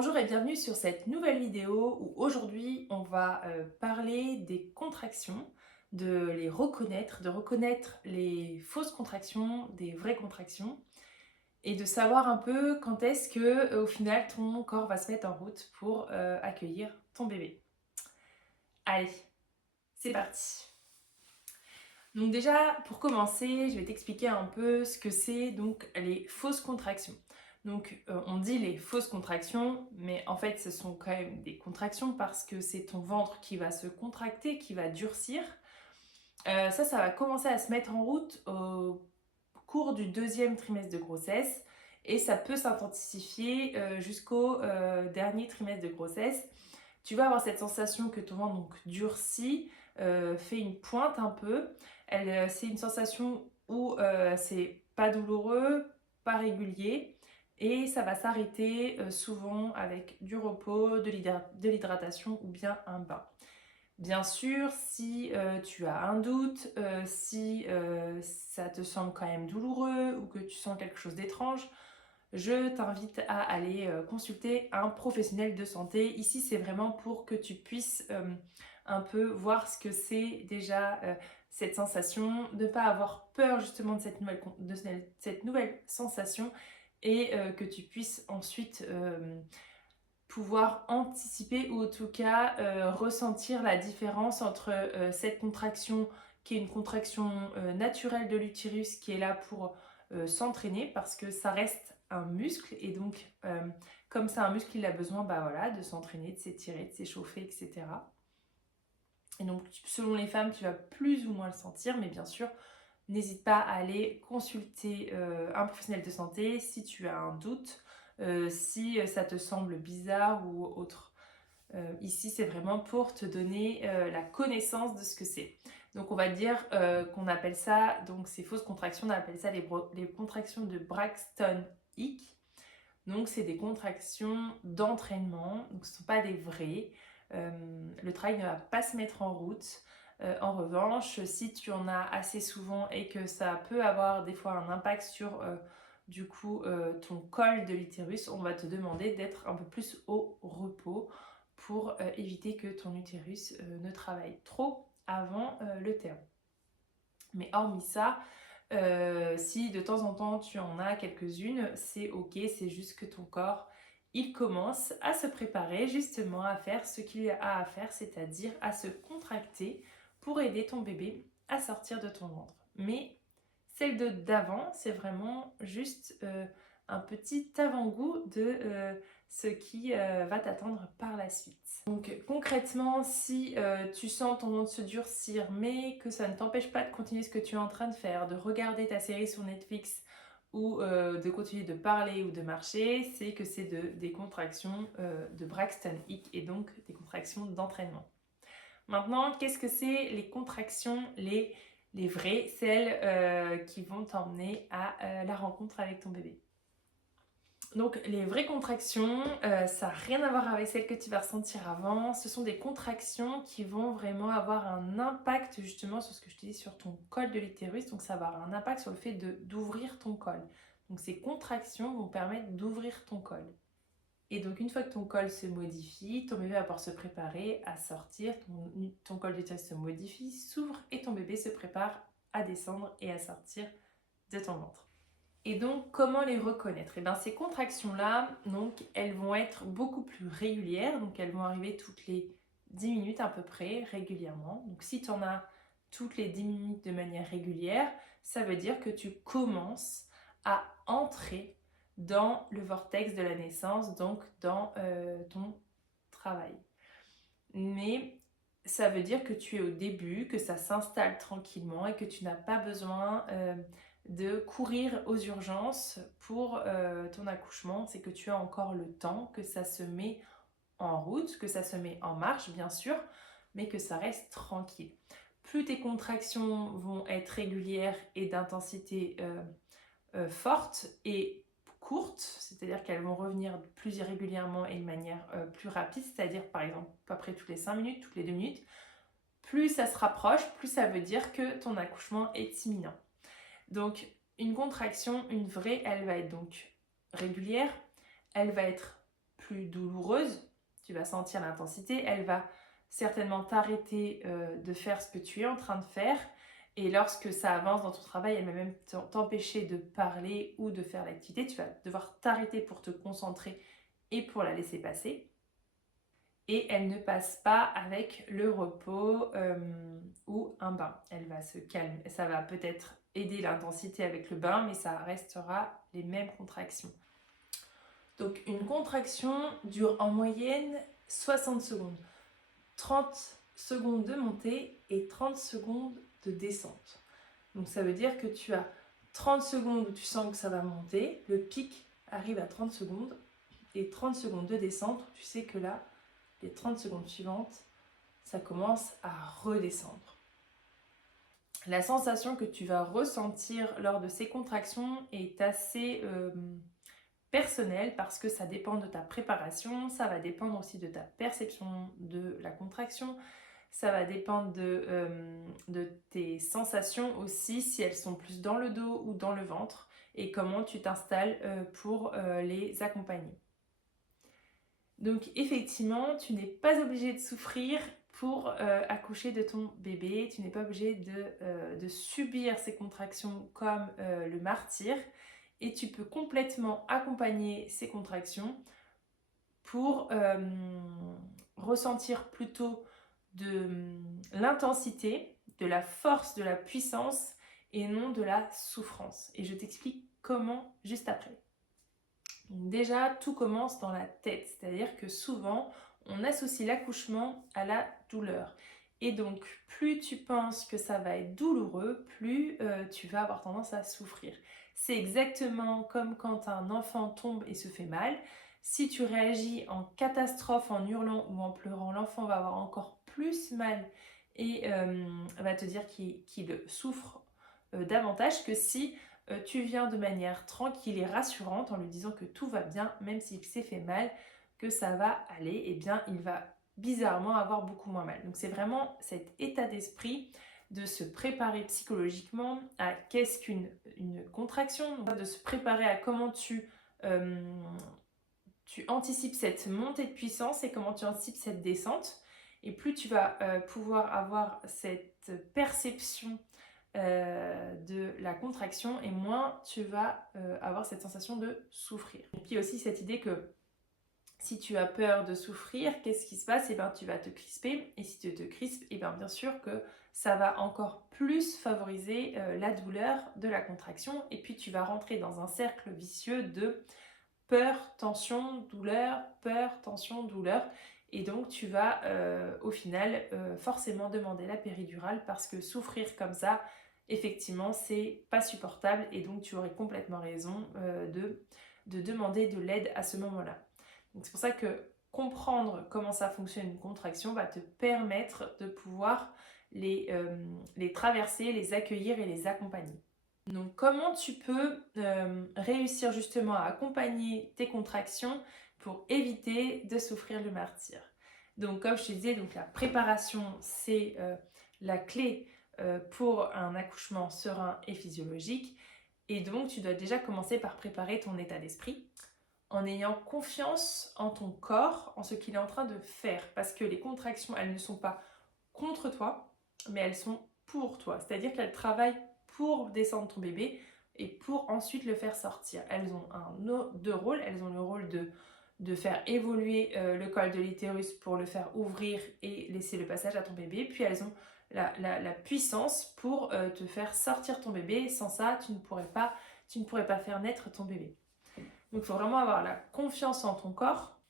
Bonjour et bienvenue sur cette nouvelle vidéo où aujourd'hui on va parler des contractions, de les reconnaître, de reconnaître les fausses contractions, des vraies contractions et de savoir un peu quand est-ce que au final ton corps va se mettre en route pour accueillir ton bébé. Allez, c'est parti. Donc déjà, pour commencer, je vais t'expliquer un peu ce que c'est donc les fausses contractions. Donc on dit les fausses contractions, mais en fait ce sont quand même des contractions parce que c'est ton ventre qui va se contracter, qui va durcir. Ça va commencer à se mettre en route au cours du deuxième trimestre de grossesse et ça peut s'intensifier jusqu'au dernier trimestre de grossesse. Tu vas avoir cette sensation que ton ventre donc durcit, fait une pointe un peu. C'est une sensation où c'est pas douloureux, pas régulier et ça va s'arrêter souvent avec du repos, de l'hydratation ou bien un bain. Bien sûr, si tu as un doute, si ça te semble quand même douloureux ou que tu sens quelque chose d'étrange, je t'invite à aller consulter un professionnel de santé. Ici, c'est vraiment pour que tu puisses un peu voir ce que c'est déjà cette sensation, de ne pas avoir peur justement de cette nouvelle sensation et que tu puisses ensuite pouvoir anticiper ou en tout cas ressentir la différence entre cette contraction qui est une contraction naturelle de l'utérus qui est là pour s'entraîner parce que ça reste un muscle et donc comme c'est un muscle il a besoin voilà, de s'entraîner, de s'étirer, de s'échauffer, etc. Et donc selon les femmes tu vas plus ou moins le sentir mais bien sûr n'hésite pas à aller consulter un professionnel de santé si tu as un doute, si ça te semble bizarre ou autre. Ici, c'est vraiment pour te donner la connaissance de ce que c'est. Donc, on va dire qu'on appelle ça, donc ces fausses contractions, on appelle ça les contractions de Braxton Hicks. Donc, c'est des contractions d'entraînement, donc ce ne sont pas des vraies. Le travail ne va pas se mettre en route. En revanche, si tu en as assez souvent et que ça peut avoir des fois un impact sur ton col de l'utérus, on va te demander d'être un peu plus au repos pour éviter que ton utérus ne travaille trop avant le terme. Mais hormis ça, si de temps en temps tu en as quelques-unes, c'est ok, c'est juste que ton corps, il commence à se préparer justement à faire ce qu'il a à faire, c'est-à-dire à se contracter pour aider ton bébé à sortir de ton ventre. Mais celle d'avant, c'est vraiment juste un petit avant-goût de ce qui va t'attendre par la suite. Donc concrètement, si tu sens ton ventre se durcir, mais que ça ne t'empêche pas de continuer ce que tu es en train de faire, de regarder ta série sur Netflix ou de continuer de parler ou de marcher, c'est que c'est des contractions de Braxton Hicks et donc des contractions d'entraînement. Maintenant, qu'est-ce que c'est les contractions, les vraies, celles qui vont t'emmener à la rencontre avec ton bébé? Donc les vraies contractions, ça n'a rien à voir avec celles que tu vas ressentir avant. Ce sont des contractions qui vont vraiment avoir un impact justement sur ce que je te dis sur ton col de l'utérus. Donc ça va avoir un impact sur le fait d'ouvrir ton col. Donc ces contractions vont permettre d'ouvrir ton col. Et donc une fois que ton col se modifie, ton bébé va pouvoir se préparer à sortir, ton col d'utérus se modifie, s'ouvre et ton bébé se prépare à descendre et à sortir de ton ventre. Et donc, comment les reconnaître? Et bien, ces contractions-là, donc, elles vont être beaucoup plus régulières. Donc, elles vont arriver toutes les 10 minutes à peu près, régulièrement. Donc, si tu en as toutes les 10 minutes de manière régulière, ça veut dire que tu commences à entrer dans le vortex de la naissance, donc dans ton travail. Mais ça veut dire que tu es au début, que ça s'installe tranquillement et que tu n'as pas besoin de courir aux urgences pour ton accouchement. C'est que tu as encore le temps, que ça se met en route, que ça se met en marche bien sûr, mais que ça reste tranquille. Plus tes contractions vont être régulières et d'intensité forte et courtes, c'est-à-dire qu'elles vont revenir plus irrégulièrement et de manière plus rapide, c'est-à-dire par exemple à peu près toutes les 5 minutes, toutes les 2 minutes, plus ça se rapproche, plus ça veut dire que ton accouchement est imminent. Donc une contraction, une vraie, elle va être donc régulière, elle va être plus douloureuse, tu vas sentir l'intensité, elle va certainement t'arrêter de faire ce que tu es en train de faire. Et lorsque ça avance dans ton travail, elle va même t'empêcher de parler ou de faire l'activité. Tu vas devoir t'arrêter pour te concentrer et pour la laisser passer. Et elle ne passe pas avec le repos ou un bain. Elle va se calmer. Ça va peut-être aider l'intensité avec le bain, mais ça restera les mêmes contractions. Donc une contraction dure en moyenne 60 secondes. 30 secondes de montée et 30 secondes de descente. Donc ça veut dire que tu as 30 secondes où tu sens que ça va monter, le pic arrive à 30 secondes et 30 secondes de descente où tu sais que là, les 30 secondes suivantes, ça commence à redescendre. La sensation que tu vas ressentir lors de ces contractions est assez personnelle parce que ça dépend de ta préparation, ça va dépendre aussi de ta perception de la contraction, ça va dépendre de tes sensations aussi, si elles sont plus dans le dos ou dans le ventre, et comment tu t'installes pour les accompagner. Donc effectivement, tu n'es pas obligé de souffrir pour accoucher de ton bébé, tu n'es pas obligé de subir ces contractions comme le martyr, et tu peux complètement accompagner ces contractions pour ressentir plutôt de l'intensité, de la force, de la puissance et non de la souffrance. Et je t'explique comment juste après. Donc déjà, tout commence dans la tête, c'est-à-dire que souvent, on associe l'accouchement à la douleur. Et donc, plus tu penses que ça va être douloureux, plus tu vas avoir tendance à souffrir. C'est exactement comme quand un enfant tombe et se fait mal. Si tu réagis en catastrophe, en hurlant ou en pleurant, l'enfant va avoir encore plus mal et va te dire qu'il souffre davantage que si tu viens de manière tranquille et rassurante en lui disant que tout va bien, même s'il s'est fait mal, que ça va aller, et bien il va bizarrement avoir beaucoup moins mal. Donc c'est vraiment cet état d'esprit de se préparer psychologiquement à qu'est-ce qu'une contraction, de se préparer à comment tu anticipes cette montée de puissance et comment tu anticipes cette descente. Et plus tu vas pouvoir avoir cette perception de la contraction, et moins tu vas avoir cette sensation de souffrir. Et puis aussi cette idée que si tu as peur de souffrir, qu'est-ce qui se passe? Et bien tu vas te crisper, et si tu te crispes, et bien bien sûr que ça va encore plus favoriser la douleur de la contraction, et puis tu vas rentrer dans un cercle vicieux de peur, tension, douleur, peur, tension, douleur. Et donc tu vas au final forcément demander la péridurale, parce que souffrir comme ça, effectivement, c'est pas supportable, et donc tu aurais complètement raison de demander de l'aide à ce moment-là. Donc c'est pour ça que comprendre comment ça fonctionne une contraction va te permettre de pouvoir les traverser, les accueillir et les accompagner. Donc comment tu peux réussir justement à accompagner tes contractions pour éviter de souffrir le martyre? Donc comme je te disais, donc la préparation, c'est la clé pour un accouchement serein et physiologique. Et donc tu dois déjà commencer par préparer ton état d'esprit en ayant confiance en ton corps, en ce qu'il est en train de faire. Parce que les contractions, elles ne sont pas contre toi, mais elles sont pour toi. C'est-à-dire qu'elles travaillent pour descendre ton bébé et pour ensuite le faire sortir. Elles ont deux rôles. Elles ont le rôle de faire évoluer le col de l'utérus pour le faire ouvrir et laisser le passage à ton bébé. Puis elles ont la puissance pour te faire sortir ton bébé. Sans ça, tu ne pourrais pas faire naître ton bébé. Donc il faut vraiment avoir la confiance en ton corps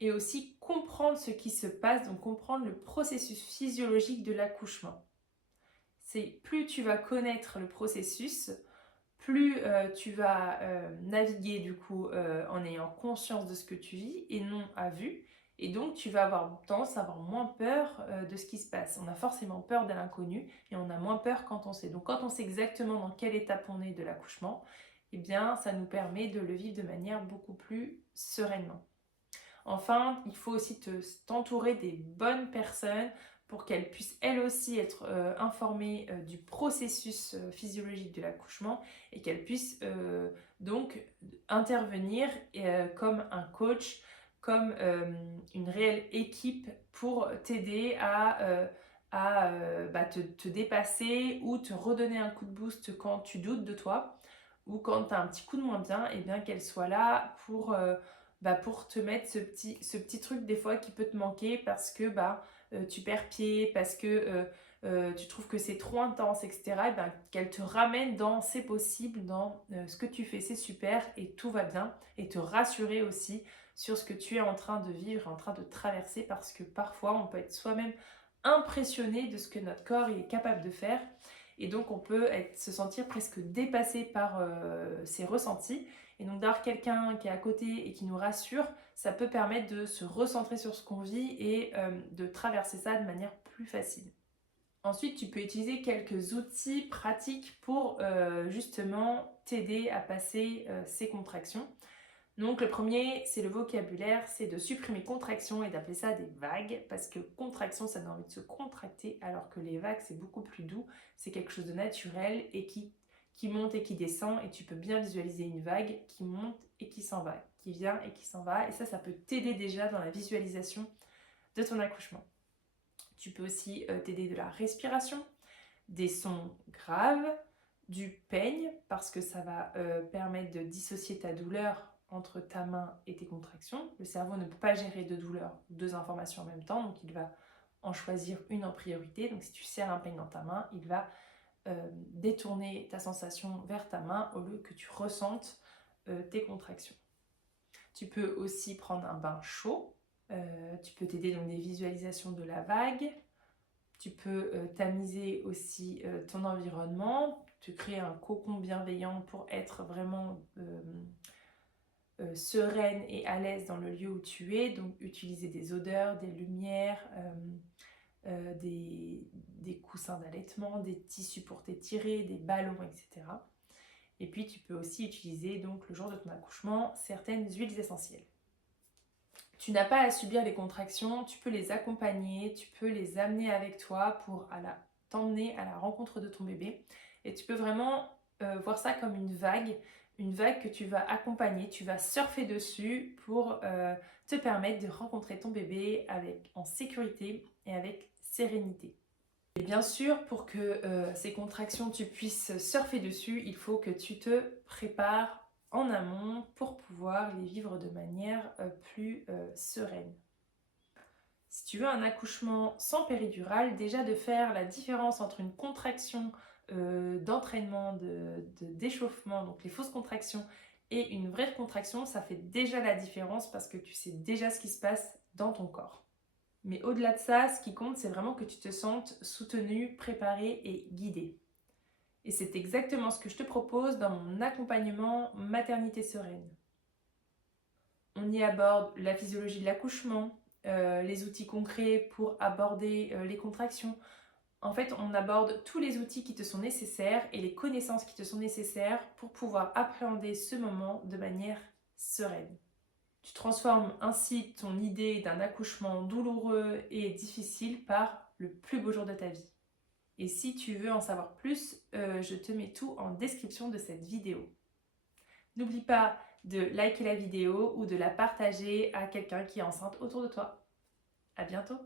et aussi comprendre ce qui se passe, donc comprendre le processus physiologique de l'accouchement. C'est plus tu vas connaître le processus, plus tu vas naviguer du coup en ayant conscience de ce que tu vis et non à vue. Et donc tu vas avoir tendance à avoir moins peur de ce qui se passe. On a forcément peur de l'inconnu et on a moins peur quand on sait. Donc quand on sait exactement dans quelle étape on est de l'accouchement, eh bien ça nous permet de le vivre de manière beaucoup plus sereinement. Enfin, il faut aussi t'entourer des bonnes personnes pour qu'elles puissent elles aussi être informées du processus physiologique de l'accouchement, et qu'elles puissent donc intervenir comme un coach, comme une réelle équipe pour t'aider à te dépasser ou te redonner un coup de boost quand tu doutes de toi ou quand tu as un petit coup de moins bien, et bien qu'elle soit là pour te mettre ce petit truc des fois qui peut te manquer parce que tu perds pied, parce que tu trouves que c'est trop intense, etc. Et ben, qu'elle te ramène dans c'est possible, dans ce que tu fais c'est super et tout va bien, et te rassurer aussi sur ce que tu es en train de vivre, en train de traverser, parce que parfois on peut être soi-même impressionné de ce que notre corps est capable de faire, et donc on peut se sentir presque dépassé par ses ressentis, et donc d'avoir quelqu'un qui est à côté et qui nous rassure, ça peut permettre de se recentrer sur ce qu'on vit et de traverser ça de manière plus facile. Ensuite, tu peux utiliser quelques outils pratiques pour justement t'aider à passer ces contractions. Donc le premier, c'est le vocabulaire, c'est de supprimer contraction et d'appeler ça des vagues, parce que contraction, ça donne envie de se contracter, alors que les vagues, c'est beaucoup plus doux, c'est quelque chose de naturel et qui monte et qui descend, et tu peux bien visualiser une vague qui monte et qui s'en va, qui vient et qui s'en va, et ça peut t'aider déjà dans la visualisation de ton accouchement. Tu peux aussi t'aider de la respiration, des sons graves, du peigne, parce que ça va permettre de dissocier ta douleur entre ta main et tes contractions. Le cerveau ne peut pas gérer deux douleurs, deux informations en même temps, donc il va en choisir une en priorité. Donc si tu serres un peigne dans ta main, il va détourner ta sensation vers ta main au lieu que tu ressentes tes contractions. Tu peux aussi prendre un bain chaud. Tu peux t'aider dans des visualisations de la vague. Tu peux tamiser aussi ton environnement, te créer un cocon bienveillant pour être vraiment sereine et à l'aise dans le lieu où tu es. Donc utiliser des odeurs, des lumières, des coussins d'allaitement, des tissus pour t'étirer, des ballons, etc. Et puis tu peux aussi utiliser donc le jour de ton accouchement certaines huiles essentielles. Tu n'as pas à subir les contractions, tu peux les accompagner, tu peux les amener avec toi pour t'emmener à la rencontre de ton bébé. Et tu peux vraiment voir ça comme une vague que tu vas accompagner, tu vas surfer dessus pour te permettre de rencontrer ton bébé en sécurité et avec sérénité. Et bien sûr, pour que ces contractions, tu puisses surfer dessus, il faut que tu te prépares en amont pour pouvoir les vivre de manière plus sereine. Si tu veux un accouchement sans péridurale, déjà de faire la différence entre une contraction d'entraînement, d'échauffement, donc les fausses contractions, et une vraie contraction, ça fait déjà la différence parce que tu sais déjà ce qui se passe dans ton corps. Mais au-delà de ça, ce qui compte, c'est vraiment que tu te sentes soutenu, préparé et guidé. Et c'est exactement ce que je te propose dans mon accompagnement maternité sereine. On y aborde la physiologie de l'accouchement, les outils concrets pour aborder les contractions. En fait, on aborde tous les outils qui te sont nécessaires et les connaissances qui te sont nécessaires pour pouvoir appréhender ce moment de manière sereine. Tu transformes ainsi ton idée d'un accouchement douloureux et difficile par le plus beau jour de ta vie. Et si tu veux en savoir plus, je te mets tout en description de cette vidéo. N'oublie pas de liker la vidéo ou de la partager à quelqu'un qui est enceinte autour de toi. À bientôt!